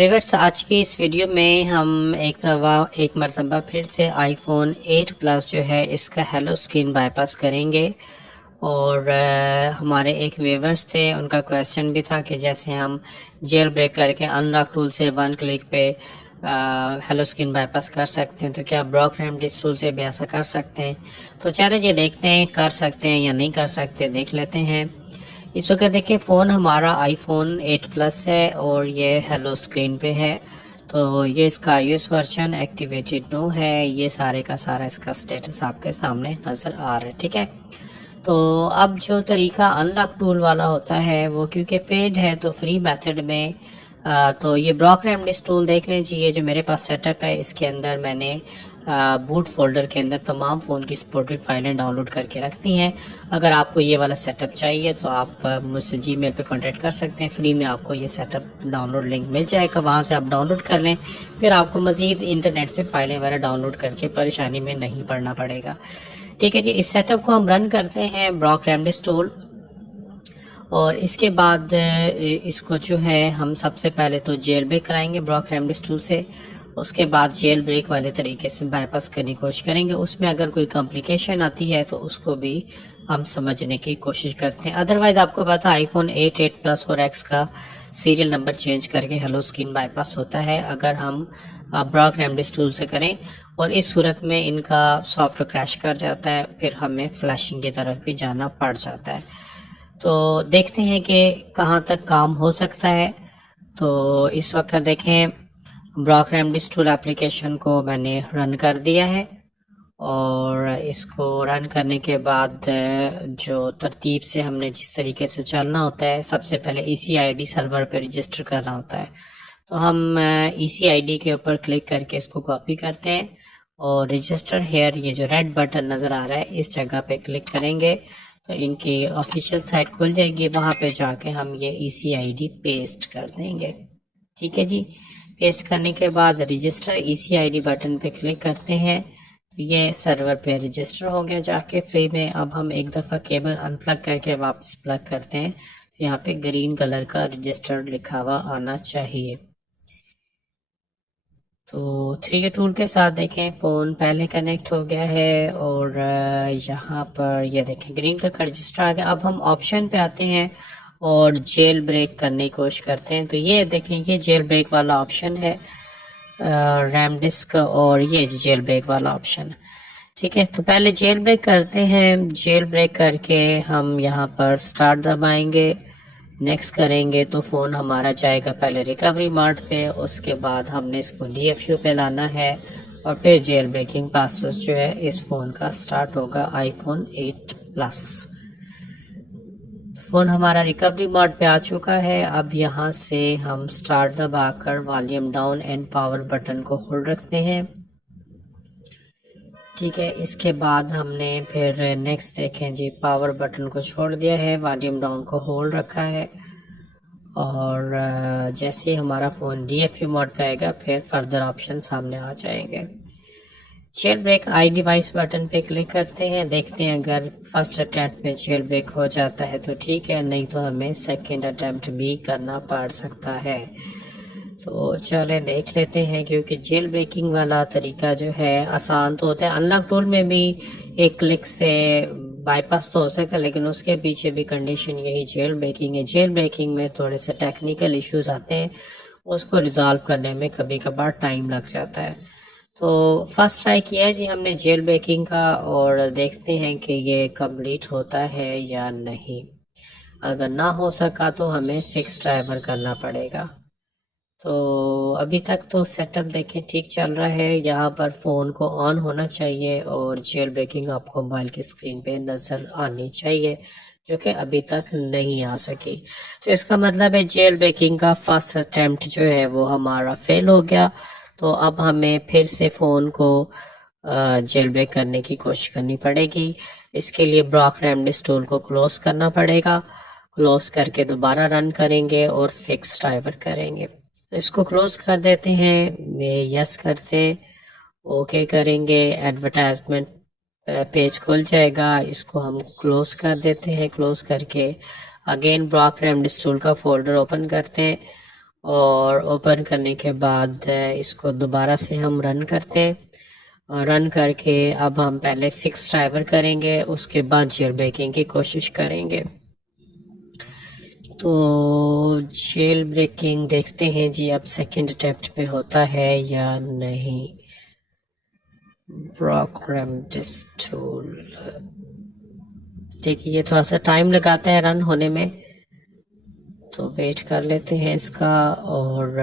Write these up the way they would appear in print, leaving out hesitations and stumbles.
Viewers, आज की इस वीडियो में हम एक मरतबा फिर से आईफोन 8 प्लस जो है इसका हेलो स्क्रीन बाईपास करेंगे। और हमारे एक व्यूअर्स थे, उनका क्वेश्चन भी था कि जैसे हम जेल ब्रेक करके अनलॉक टूल से वन क्लिक पे हेलो स्क्रीन बाईपास कर सकते हैं, तो क्या ब्लॉक रेमेडीज टूल से भी ऐसा कर सकते हैं। तो चलिए ये देखते हैं कर सकते हैं या नहीं कर सकते, देख लेते हैं। इस वक्त देखिए फ़ोन हमारा आईफोन 8 प्लस है और ये हेलो स्क्रीन पे है। तो ये इसका iOS वर्जन एक्टिवेटेड नो है। ये सारे का सारा इसका स्टेटस आपके सामने नज़र आ रहा है, ठीक है। तो अब जो तरीका अनलॉक टूल वाला होता है वो क्योंकि पेड है तो फ्री मेथड में तो ये ब्लॉक रेमेडीज टूल देख लें जी। ये जो मेरे पास सेटअप है इसके अंदर मैंने बूट फोल्डर के अंदर तमाम फ़ोन की सपोर्टेड फाइलें डाउनलोड करके रखती हैं। अगर आपको ये वाला सेटअप चाहिए तो आप मुझसे जीमेल पे कांटेक्ट कर सकते हैं। फ्री में आपको ये सेटअप डाउनलोड लिंक मिल जाएगा, वहाँ से आप डाउनलोड कर लें। फिर आपको मज़ीद इंटरनेट से फाइलें वगैरह डाउनलोड करके परेशानी में नहीं पड़ना पड़ेगा, ठीक है जी। इस सेटअप को हम रन करते हैं ब्लॉक रेमेडीज टूल, और इसके बाद इसको जो है हम सबसे पहले तो जेल ब्रेक कराएंगे ब्लॉक रेमेडीज टूल से। उसके बाद जेल ब्रेक वाले तरीके से बाईपास करने की कोशिश करेंगे। उसमें अगर कोई कॉम्प्लिकेशन आती है तो उसको भी हम समझने की कोशिश करते हैं। अदरवाइज़ आपको पता है आईफोन 8, 8 प्लस और एक्स का सीरियल नंबर चेंज करके हेलो स्क्रीन बाईपास होता है अगर हम ब्लॉक रेमेडीज टूल से करें। और इस सूरत में इनका सॉफ्टवेयर क्रैश कर जाता है, फिर हमें फ्लैशिंग की तरफ भी जाना पड़ जाता है। तो देखते हैं कि कहाँ तक काम हो सकता है। तो इस वक्त देखें ब्लॉक रेमेडीज टूल एप्लीकेशन को मैंने रन कर दिया है, और इसको रन करने के बाद जो तरतीब से हमने जिस तरीके से चलना होता है, सबसे पहले ECID सर्वर पे रजिस्टर करना होता है। तो हम ECID के ऊपर क्लिक करके इसको कॉपी करते हैं और रजिस्टर हेयर, ये जो रेड बटन नज़र आ रहा है इस जगह पे क्लिक करेंगे तो इनकी ऑफिशियल साइट खुल जाएगी। वहाँ पे जाके हम ये ECID पेस्ट कर देंगे, ठीक है जी। पेस्ट करने के बाद रजिस्टर ECID बटन पे क्लिक करते हैं तो ये सर्वर पे रजिस्टर हो गया जाके फ्री में। अब हम एक दफ़ा केबल अनप्लग करके वापस प्लग करते हैं तो यहाँ पे ग्रीन कलर का रजिस्टर लिखा हुआ आना चाहिए। तो 3 टूल के साथ देखें फ़ोन पहले कनेक्ट हो गया है, और यहाँ पर ये देखें ग्रीन कलर का रजिस्टर आ गया। अब हम ऑप्शन पे आते हैं और जेल ब्रेक करने की कोशिश करते हैं। तो ये देखें ये जेल ब्रेक वाला ऑप्शन है रैम डिस्क, और ये जेल ब्रेक वाला ऑप्शन, ठीक है। तो पहले जेल ब्रेक करते हैं। जेल ब्रेक करके हम यहाँ पर स्टार्ट दबाएंगे, नेक्स्ट करेंगे तो फ़ोन हमारा जाएगा पहले रिकवरी मोड पे। उसके बाद हमने इसको DFU पे लाना है और फिर जेल ब्रेकिंग प्रोसेस जो है इस फ़ोन का स्टार्ट होगा आईफोन 8 प्लस। फ़ोन हमारा रिकवरी मोड पे आ चुका है। अब यहाँ से हम स्टार्ट दबाकर volume down and power button को होल्ड रखते हैं, ठीक है। इसके बाद हमने फिर नेक्स्ट देखें जी पावर बटन को छोड़ दिया है, वॉल्यूम डाउन को होल्ड रखा है, और जैसे हमारा फ़ोन DFU मोड पे आएगा फिर फर्दर ऑप्शन सामने आ जाएंगे। जेल ब्रेक आई डिवाइस बटन पे क्लिक करते हैं, देखते हैं अगर फर्स्ट अटैम्प्ट में जेल ब्रेक हो जाता है तो ठीक है, नहीं तो हमें सेकेंड अटैम्प्ट भी करना पड़ सकता है। तो चलें देख लेते हैं, क्योंकि जेल ब्रेकिंग वाला तरीका जो है आसान तो होता है। अनलॉक टूल में भी एक क्लिक से बाईपास तो हो सकता है, लेकिन उसके पीछे भी कंडीशन यही जेल ब्रेकिंग है। जेल ब्रेकिंग में थोड़े से टेक्निकल इश्यूज आते हैं, उसको रिजॉल्व करने में कभी कभार टाइम लग जाता है। तो फर्स्ट ट्राई किया है जी हमने जेल ब्रेकिंग का, और देखते हैं कि ये कंप्लीट होता है या नहीं। अगर ना हो सका तो हमें फिक्स ड्राइवर करना पड़ेगा। तो अभी तक तो सेटअप देखें ठीक चल रहा है। यहाँ पर फ़ोन को ऑन होना चाहिए और जेल ब्रेकिंग आपको मोबाइल की स्क्रीन पे नज़र आनी चाहिए, जो कि अभी तक नहीं आ सकी। तो इसका मतलब है जेल ब्रेकिंग का फर्स्ट अटैम्प्ट जो है वो हमारा फेल हो गया। तो अब हमें फिर से फ़ोन को जेल ब्रेक करने की कोशिश करनी पड़ेगी। इसके लिए ब्लॉक रेमेडीज टूल को क्लोज करना पड़ेगा। क्लोज करके दोबारा रन करेंगे और फिक्स ड्राइवर करेंगे। तो इसको क्लोज कर देते हैं, यस करते हैं, ओके करेंगे, एडवर्टाइजमेंट पेज खुल जाएगा। इसको हम क्लोज कर देते हैं। क्लोज करके अगेन ब्लॉक रेमेडीज टूल का फोल्डर ओपन करते हैं और ओपन करने के बाद इसको दोबारा से हम रन करते हैं। और रन करके अब हम पहले फिक्स ड्राइवर करेंगे, उसके बाद जेल ब्रेकिंग की कोशिश करेंगे। तो जेल ब्रेकिंग देखते हैं जी अब सेकंड अटेम्प्ट पे होता है या नहीं। प्रोग्राम टूल, देखिए ये थोड़ा सा टाइम लगाता है रन होने में, तो वेट कर लेते हैं इसका। और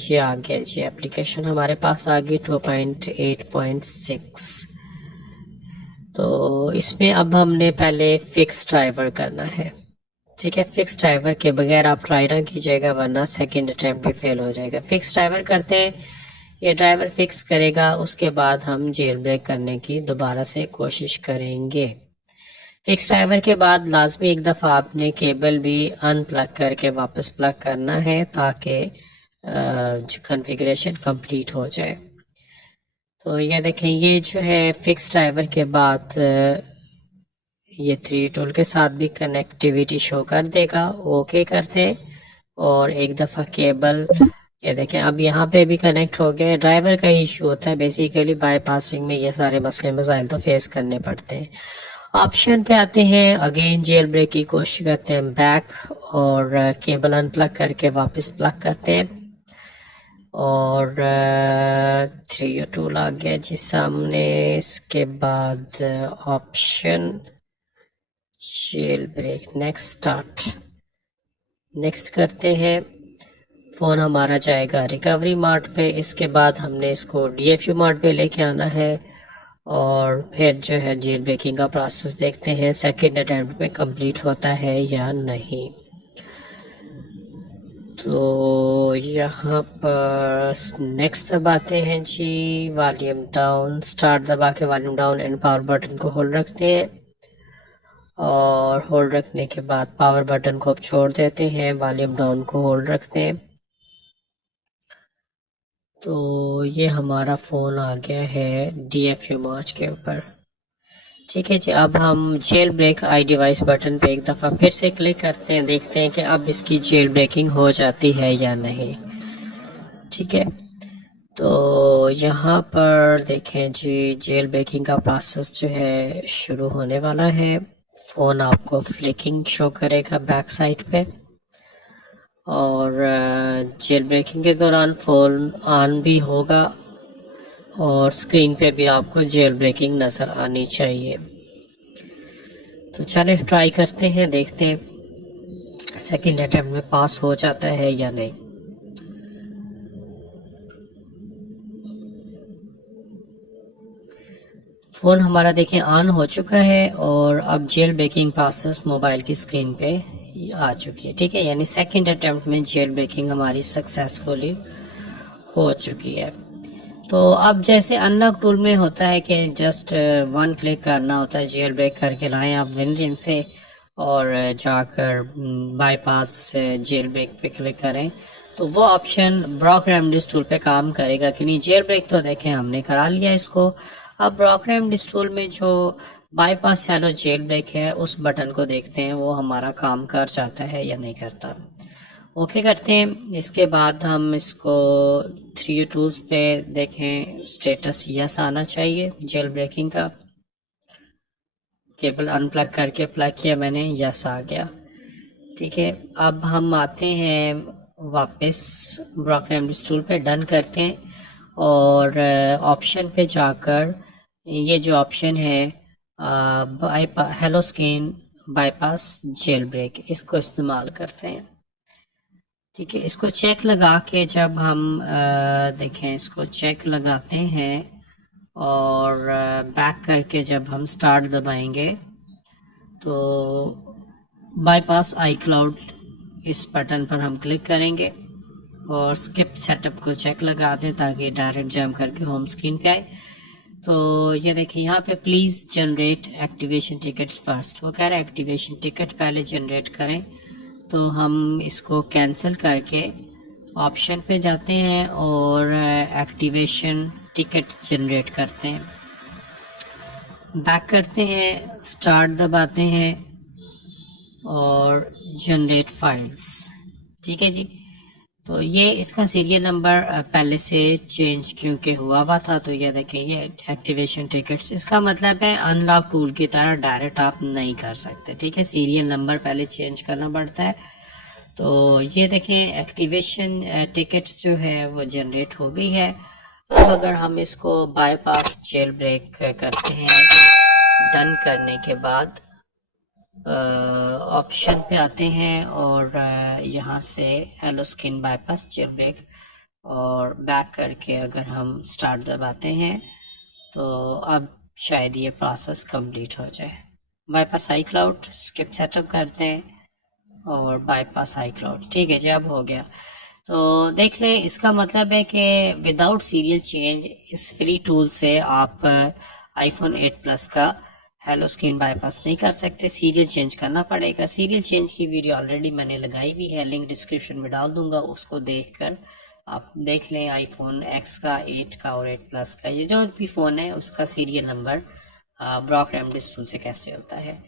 ये आ गया जी, एप्लीकेशन हमारे पास आ गई 2.8.6। तो इसमें अब हमने पहले फिक्स ड्राइवर करना है, ठीक है। फिक्स ड्राइवर के बगैर आप ट्राई ना कीजिएगा, वरना सेकंड अटेम्प्ट भी फेल हो जाएगा। फिक्स ड्राइवर करते हैं, ये ड्राइवर फिक्स करेगा, उसके बाद हम जेल ब्रेक करने की दोबारा से कोशिश करेंगे। फिक्स ड्राइवर के बाद लाजमी एक दफ़ा आपने केबल भी अनप्लग करके वापस प्लग करना है, ताकि कॉन्फ़िगरेशन कंप्लीट हो जाए। तो ये देखें, ये जो है फिक्स ड्राइवर के बाद ये 3 टूल के साथ भी कनेक्टिविटी शो कर देगा। ओके करते हैं और एक दफ़ा केबल, ये देखें अब यहाँ पे भी कनेक्ट हो गया। ड्राइवर का इशू होता है बेसिकली, बाईपासिंग में ये सारे मसले मसाइल तो फेस करने पड़ते हैं। ऑप्शन पे आते हैं, अगेन जेल ब्रेक की कोशिश करते हैं, बैक और केबल अनप्लग करके वापस प्लग करते हैं। और 3 टूल आ गया जी सामने। इसके बाद option jailbreak, next start, next करते हैं। फ़ोन हमारा जाएगा रिकवरी मोड पे। इसके बाद हमने इसको DFU मोड पे लेके आना है और फिर जो है जेल ब्रेकिंग का प्रोसेस देखते हैं सेकंड अटेम्प्ट में कंप्लीट होता है या नहीं। तो यहाँ पर नेक्स्ट दबाते हैं जी, वॉल्यूम डाउन, स्टार्ट दबा के volume down and power button को होल्ड रखते हैं। और होल्ड रखने के बाद पावर बटन को अब छोड़ देते हैं, वॉल्यूम डाउन को होल्ड रखते हैं। तो ये हमारा फ़ोन आ गया है DFU मोड के ऊपर, ठीक है जी। अब हम जेल ब्रेक आई डिवाइस बटन पे एक दफ़ा फिर से क्लिक करते हैं, देखते हैं कि अब इसकी जेल ब्रेकिंग हो जाती है या नहीं, ठीक है। तो यहाँ पर देखें जी, जेल ब्रेकिंग का प्रोसेस जो है शुरू होने वाला है। फ़ोन आपको फ्लिकिंग शो करेगा बैक साइड पे, और जेल ब्रेकिंग के दौरान फ़ोन ऑन भी होगा और स्क्रीन पे भी आपको जेल ब्रेकिंग नज़र आनी चाहिए। तो चलें ट्राई करते हैं, देखते हैं सेकंड अटेम्प्ट में पास हो जाता है या नहीं। फ़ोन हमारा देखें ऑन हो चुका है और अब जेल ब्रेकिंग प्रोसेस मोबाइल की स्क्रीन पे आ चुकी है, ठीक है। यानी सेकंड अटेम्प्ट में जेल ब्रेकिंग हमारी सक्सेसफुली हो चुकी है। तो अब जैसे अनलॉक टूल में होता है कि जस्ट 1 क्लिक करना होता है, जेल ब्रेक करके लाएं आप विंडोज से और जाकर बाईपास जेल ब्रेक पे क्लिक करें, तो वो ऑप्शन ब्रॉक रेमडीज टूल पे काम करेगा कि नहीं। जेल ब्रेक तो देखें हमने करा लिया इसको, अब ब्रॉक रेमडीज टूल में जो बाईपास हेलो जेल ब्रेक है उस बटन को देखते हैं वो हमारा काम कर जाता है या नहीं करता। ओके करते हैं। इसके बाद हम इसको 3 टूल्स पे देखें, स्टेटस यस आना चाहिए जेल ब्रेकिंग का। केबल अनप्लग करके प्लग किया मैंने, यस आ गया, ठीक है। अब हम आते हैं वापस ब्रॉक रेमडीज टूल पे, डन करते हैं और ऑप्शन पे जाकर ये जो ऑप्शन है hello screen bypass jailbreak, इसको इस्तेमाल करते हैं, ठीक है। इसको चेक लगा के जब हम देखें, इसको चेक लगाते हैं और बैक करके जब हम स्टार्ट दबाएंगे तो बाईपास iCloud इस बटन पर हम क्लिक करेंगे और स्किप सेटअप को चेक लगा दें ताकि डायरेक्ट जंप करके होम स्क्रीन पे आए। तो ये देखिए यहाँ पे please generate activation tickets first, वो कह रहा है एक्टिवेशन टिकट पहले जनरेट करें। तो हम इसको कैंसिल करके ऑप्शन पे जाते हैं और एक्टिवेशन टिकट जनरेट करते हैं, बैक करते हैं, स्टार्ट दबाते हैं और जनरेट फाइल्स, ठीक है जी। तो ये इसका सीरियल नंबर पहले से चेंज क्योंकि हुआ था, तो ये देखें ये एक्टिवेशन टिकट्स, इसका मतलब है अनलॉक टूल की तरह डायरेक्ट आप नहीं कर सकते, ठीक है, सीरियल नंबर पहले चेंज करना पड़ता है। तो ये देखें एक्टिवेशन टिकट्स जो है वो जनरेट हो गई है। अब अगर हम इसको बाईपास जेल ब्रेक करते हैं, डन करने के बाद ऑप्शन पे आते हैं और यहाँ से hello skin bypass jailbreak और बैक करके अगर हम स्टार्ट दबाते हैं तो अब शायद ये प्रोसेस कंप्लीट हो जाए। बाईपास आई क्लाउड स्किप सेटअप करते हैं और बाईपास आई क्लाउड, ठीक है जी, अब हो गया। तो देख लें, इसका मतलब है कि विदाउट सीरियल चेंज इस फ्री टूल से आप आईफोन 8 प्लस का हेलो स्क्रीन बाईपास नहीं कर सकते, सीरियल चेंज करना पड़ेगा। सीरियल चेंज की वीडियो ऑलरेडी मैंने लगाई भी है, लिंक डिस्क्रिप्शन में डाल दूंगा, उसको देखकर आप देख लें। आईफोन एक्स का, 8 का और 8 प्लस का, ये जो भी फ़ोन है उसका सीरियल नंबर ब्रॉक रेमडिस टूल से कैसे होता है।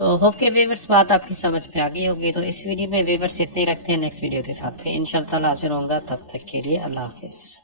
तो होप के व्यूअर्स बात आपकी समझ में आ गई होगी। तो इस वीडियो में व्यूअर्स इतने रखते हैं, नेक्स्ट वीडियो के साथ फिर इंशाल्लाह हाजिर होऊंगा, तब तक के लिए अल्लाह हाफिज़।